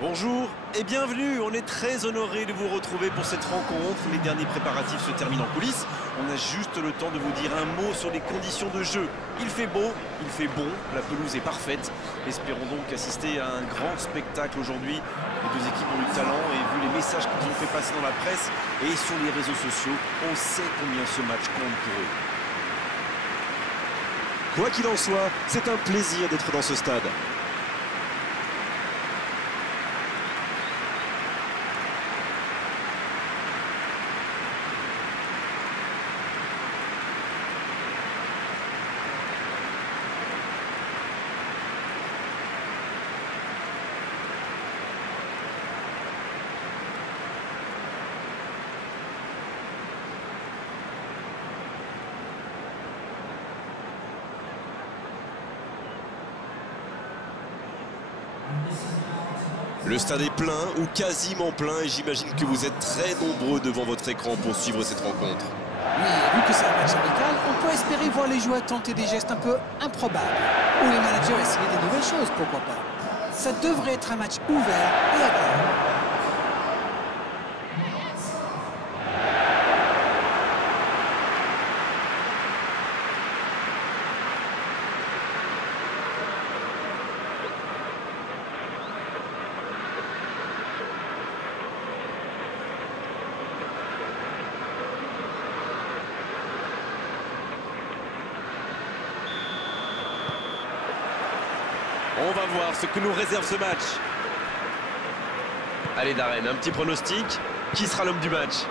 Bonjour et bienvenue, on est très honoré de vous retrouver pour cette rencontre. Les derniers préparatifs se terminent en coulisses. On a juste le temps de vous dire un mot sur les conditions de jeu. Il fait beau, il fait bon, la pelouse est parfaite. Espérons donc assister à un grand spectacle aujourd'hui. Les deux équipes ont du talent et vu les messages qu'ils ont fait passer dans la presse et sur les réseaux sociaux, on sait combien ce match compte pour eux. Quoi qu'il en soit, c'est un plaisir d'être dans ce stade. Le stade est plein ou quasiment plein et j'imagine que vous êtes très nombreux devant votre écran pour suivre cette rencontre. Oui, vu que c'est un match amical, on peut espérer voir les joueurs tenter des gestes un peu improbables. Ou les managers essayer des nouvelles choses, pourquoi pas. Ça devrait être un match ouvert et agréable. On va voir ce que nous réserve ce match. Allez Darren, un petit pronostic. Qui sera l'homme du match?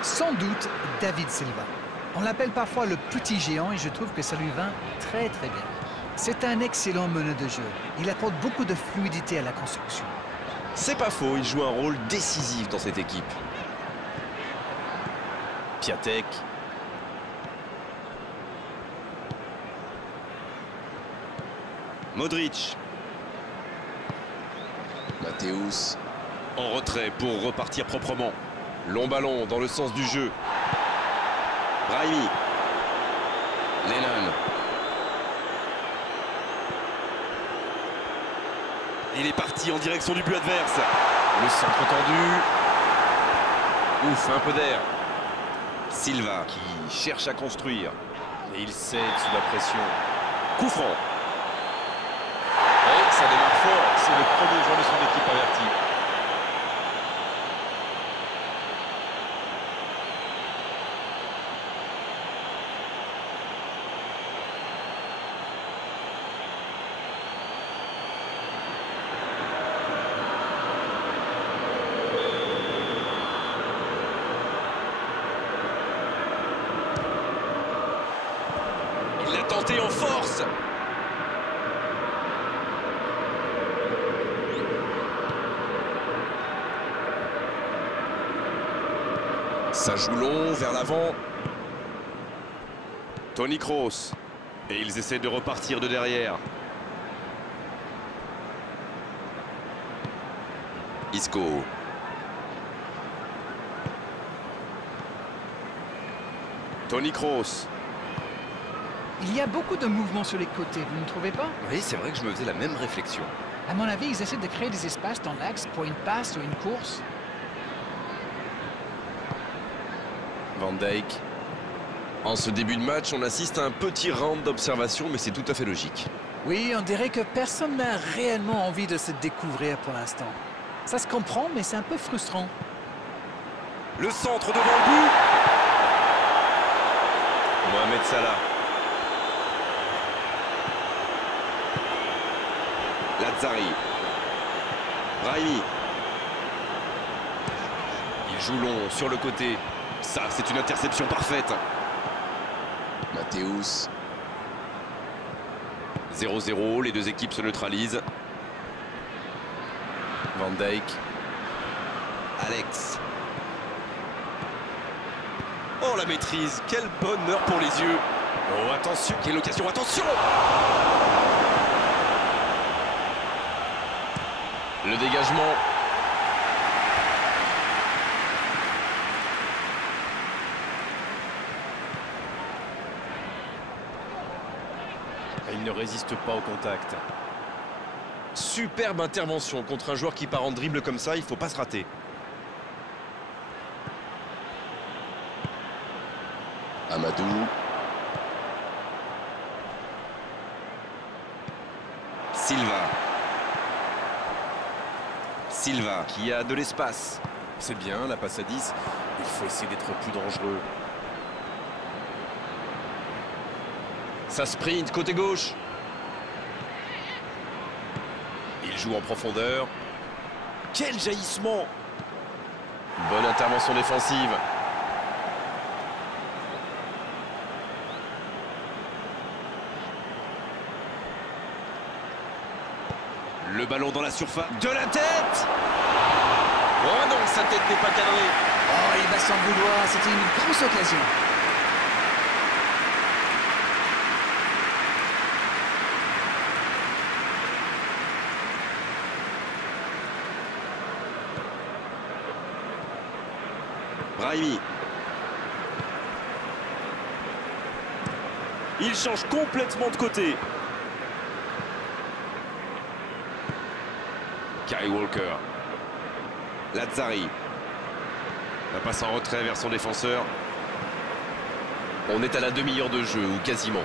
Sans doute David Silva. On l'appelle parfois le petit géant et je trouve que ça lui va très très bien. C'est un excellent meneur de jeu. Il apporte beaucoup de fluidité à la construction. C'est pas faux, il joue un rôle décisif dans cette équipe. Piatek. Modric. Matthäus. En retrait pour repartir proprement. Long ballon dans le sens du jeu. Brahimi. Lennon. Il est parti en direction du but adverse. Le centre tendu. Ouf, un peu d'air. Silva qui cherche à construire. Et il cède sous la pression. Coup franc. Et ça démarre fort. C'est le premier joueur de son équipe averti. Il l'a tenté en force. Ça joue long vers l'avant. Toni Kroos. Et ils essaient de repartir de derrière. Isco. Toni Kroos. Il y a beaucoup de mouvements sur les côtés, vous ne trouvez pas? Oui, c'est vrai que je me faisais la même réflexion. À mon avis, ils essaient de créer des espaces dans l'axe pour une passe ou une course. Van Dijk. En ce début de match, on assiste à un petit round d'observation, mais c'est tout à fait logique. Oui, on dirait que personne n'a réellement envie de se découvrir pour l'instant. Ça se comprend, mais c'est un peu frustrant. Le centre devant le but. Mohamed Salah. Lazzari. Brahimi. Il joue long sur le côté. Ça, c'est une interception parfaite. Matthäus. 0-0, les deux équipes se neutralisent. Van Dijk. Alex. Oh, la maîtrise. Quel bonheur pour les yeux. Oh, attention. Quelle occasion. Attention. Le dégagement. Il ne résiste pas au contact. Superbe intervention contre un joueur qui part en dribble comme ça, il ne faut pas se rater. Amadou. Silva. Silva qui a de l'espace. C'est bien, la passe à 10. Il faut essayer d'être plus dangereux. Ça sprint côté gauche. Il joue en profondeur. Quel jaillissement! Bonne intervention défensive. Le ballon dans la surface. De la tête! Oh non, sa tête n'est pas cadrée. Oh, il va s'en vouloir, c'était une grosse occasion. Brahimi. Il change complètement de côté. Kyle Walker. Lazzari. La passe en retrait vers son défenseur. On est à la demi-heure de jeu, ou quasiment.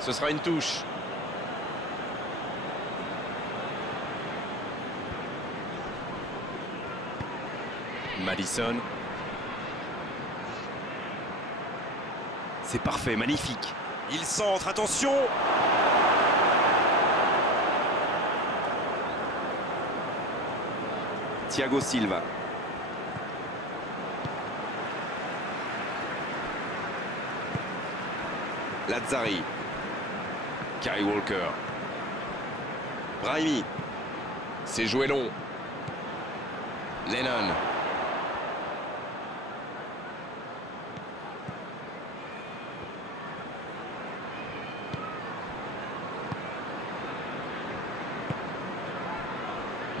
Ce sera une touche. Madison. C'est parfait, magnifique. Il centre, attention! Thiago Silva. Lazzari. Kyle Walker. Brahimi. C'est joué long. Lennon.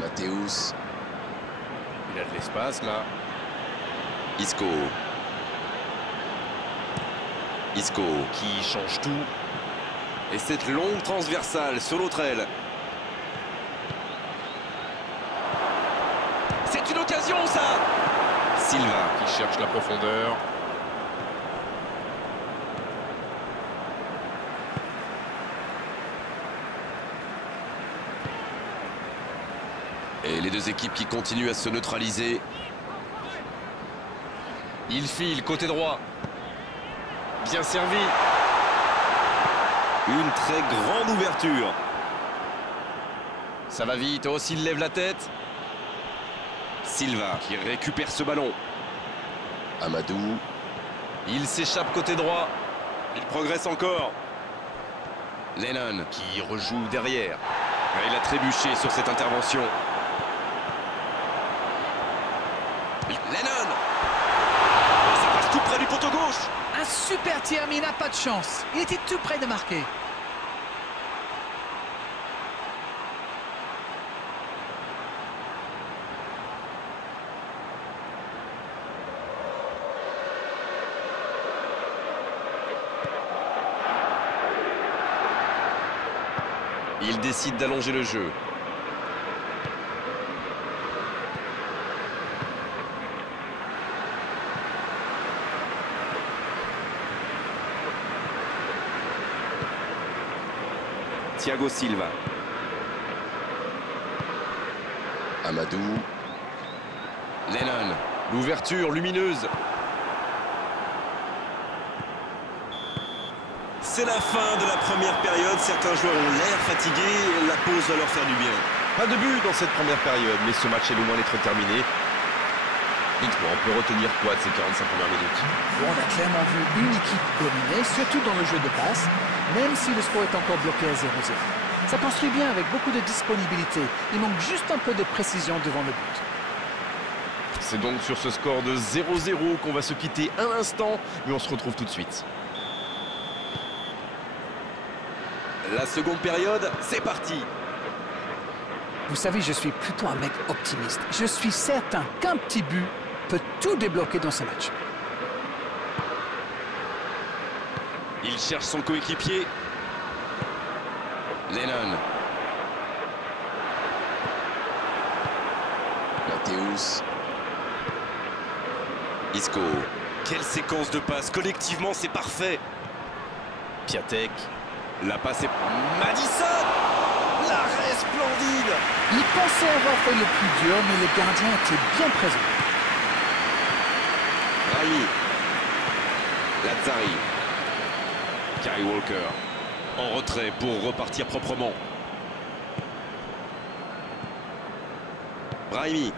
Mathéus. Il a de l'espace là. Isco. Isco qui change tout. Et cette longue transversale sur l'autre aile. C'est une occasion ça. Silva qui cherche la profondeur. Et les deux équipes qui continuent à se neutraliser. Il file côté droit. Bien servi. Une très grande ouverture. Ça va vite. Oh, s'il lève la tête. Silva qui récupère ce ballon. Amadou. Il s'échappe côté droit. Il progresse encore. Lennon qui rejoue derrière. Il a trébuché sur cette intervention. Lennon. Ça passe tout près du poteau gauche. Un super tir, mais il n'a pas de chance. Il était tout près de marquer. Il décide d'allonger le jeu. Thiago Silva. Amadou. Lennon. L'ouverture lumineuse. C'est la fin de la première période. Certains joueurs ont l'air fatigués. La pause va leur faire du bien. Pas de but dans cette première période, mais ce match est loin d'être terminé. Dites-moi, on peut retenir quoi de ces 45 premières minutes? On a clairement vu une équipe dominée, surtout dans le jeu de passe, même si le score est encore bloqué à 0-0. Ça construit bien avec beaucoup de disponibilité. Il manque juste un peu de précision devant le but. C'est donc sur ce score de 0-0 qu'on va se quitter un instant, mais on se retrouve tout de suite. La seconde période, c'est parti. Vous savez, je suis plutôt un mec optimiste. Je suis certain qu'un petit but peut tout débloquer dans ce match. Il cherche son coéquipier. Lennon. Matthäus. Isco. Quelle séquence de passes. Collectivement, c'est parfait. Piatek. La passe est... Madison. L'arrêt splendide. Il pensait avoir fait le plus dur, mais le gardien était bien présent. Brahimi. Lazzari. Kyle Walker. En retrait pour repartir proprement. Brahimi.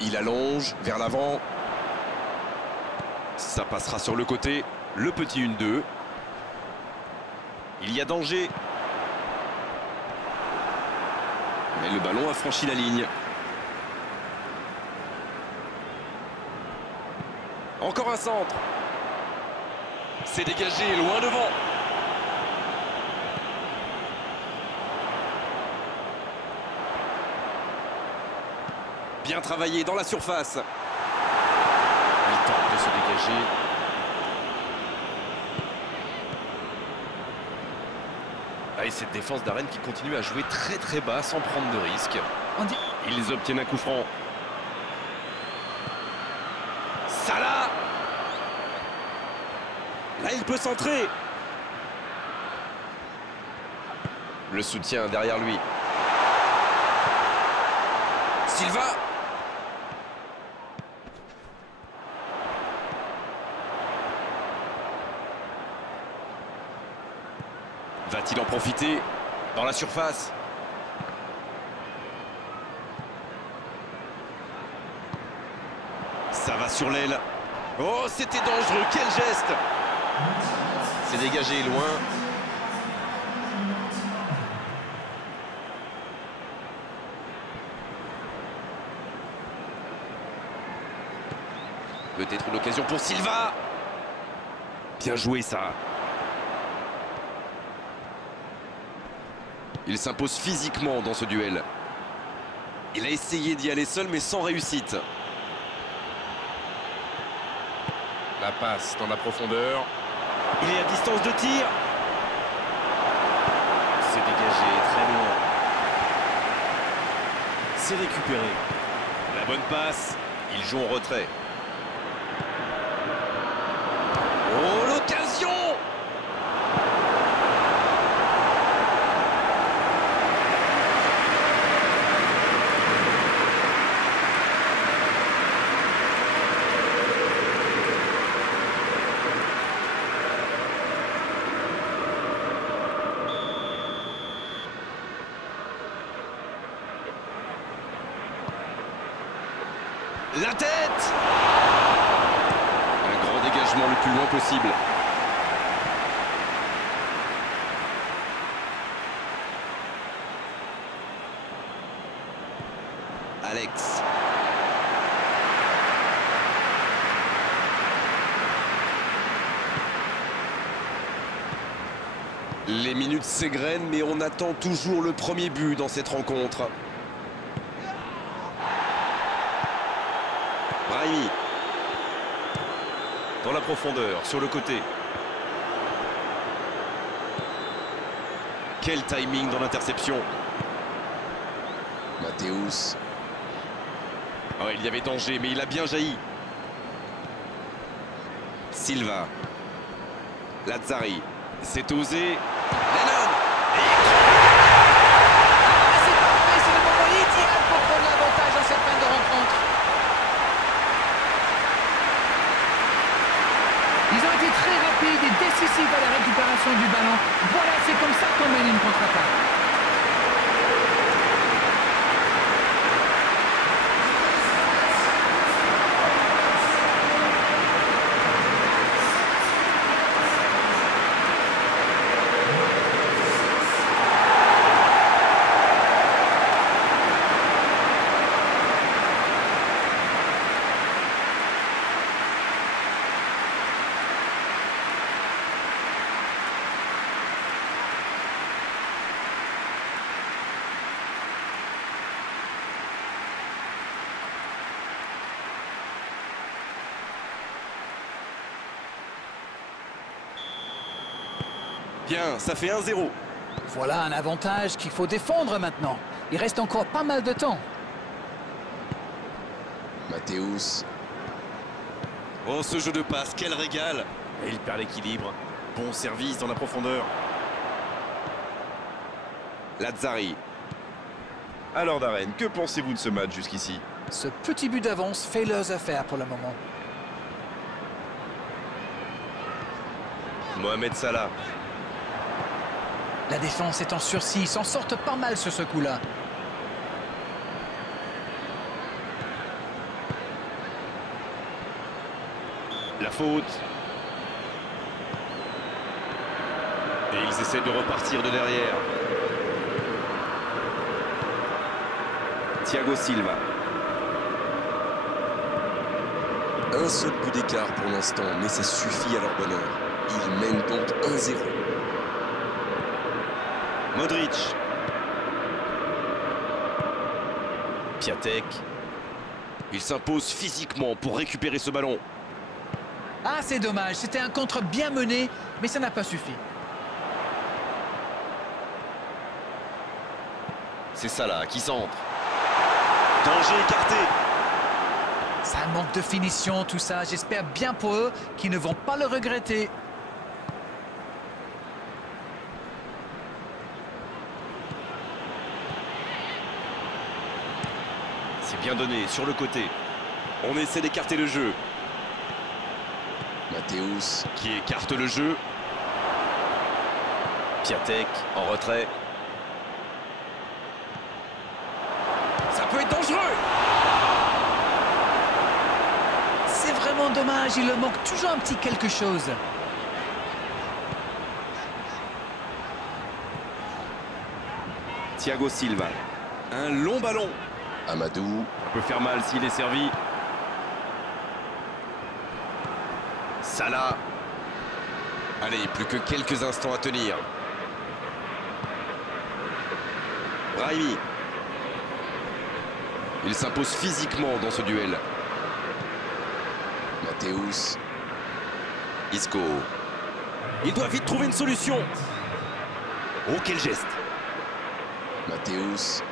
Il allonge vers l'avant. Ça passera sur le côté. Le petit 1-2. Il y a danger. Mais le ballon a franchi la ligne. Encore un centre. C'est dégagé, loin devant. Bien travaillé dans la surface. Il tente de se dégager. Ah, et cette défense d'Arène qui continue à jouer très bas sans prendre de risques. Ils obtiennent un coup franc. Salah. Là, il peut centrer. Le soutien derrière lui. Silva. Va-t-il en profiter dans la surface? Ça va sur l'aile. Oh, c'était dangereux. Quel geste! C'est dégagé loin. Peut-être une occasion pour Silva. Bien joué, ça. Il s'impose physiquement dans ce duel. Il a essayé d'y aller seul, mais sans réussite. La passe dans la profondeur. Il est à distance de tir. C'est dégagé, très loin. C'est récupéré. La bonne passe. Il joue en retrait. Oh, l'occasion! La tête! Un grand dégagement le plus loin possible. Alex. Les minutes s'égrènent, mais on attend toujours le premier but dans cette rencontre. Brahimi. Dans la profondeur, sur le côté. Quel timing dans l'interception. Matthäus. Oh, il y avait danger, mais il a bien jailli. Silva. Lazzari. C'est osé. Lennon. C'est parfait, c'est le moment idéal pour prendre l'avantage dans cette fin de rencontre. Ils ont été très rapides et décisifs à la récupération du ballon. Voilà, c'est comme ça qu'on mène une contre-attaque. Bien, ça fait 1-0. Voilà un avantage qu'il faut défendre maintenant. Il reste encore pas mal de temps. Matthäus. Oh, ce jeu de passe, quel régal. Et il perd l'équilibre. Bon service dans la profondeur. Lazzari. Alors Darren, que pensez-vous de ce match jusqu'ici? Ce petit but d'avance fait leurs affaires pour le moment. Mohamed Salah. La défense est en sursis, ils s'en sortent pas mal sur ce coup-là. La faute. Et ils essaient de repartir de derrière. Thiago Silva. Un seul but d'écart pour l'instant, mais ça suffit à leur bonheur. Ils mènent donc 1-0. Modric. Piatek. Il s'impose physiquement pour récupérer ce ballon. Ah, c'est dommage, c'était un contre bien mené, mais ça n'a pas suffi. C'est Salah qui centre. Danger écarté. Ça manque de finition, tout ça. J'espère bien pour eux qu'ils ne vont pas le regretter. C'est bien donné, sur le côté. On essaie d'écarter le jeu. Matthäus. Qui écarte le jeu. Piatek en retrait. Ça peut être dangereux. C'est vraiment dommage, il leur manque toujours un petit quelque chose. Thiago Silva. Un long ballon. Amadou. Ça peut faire mal s'il est servi. Salah. Allez, plus que quelques instants à tenir. Brahimi. Il s'impose physiquement dans ce duel. Matthäus. Isco. Il doit vite trouver une solution. Oh, quel geste. Matthäus.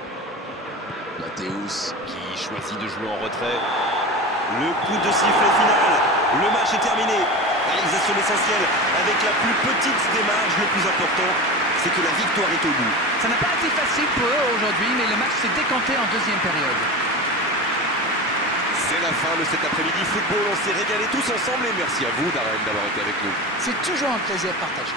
Matthäus. Qui choisit de jouer en retrait. Le coup de sifflet final. Le match est terminé. Réalisation essentielle avec la plus petite des marges. Le plus important, c'est que la victoire est au bout. Ça n'a pas été facile pour eux aujourd'hui, mais le match s'est décanté en deuxième période. C'est la fin de cet après-midi football. On s'est régalé tous ensemble et merci à vous, Darren, d'avoir été avec nous. C'est toujours un plaisir partagé.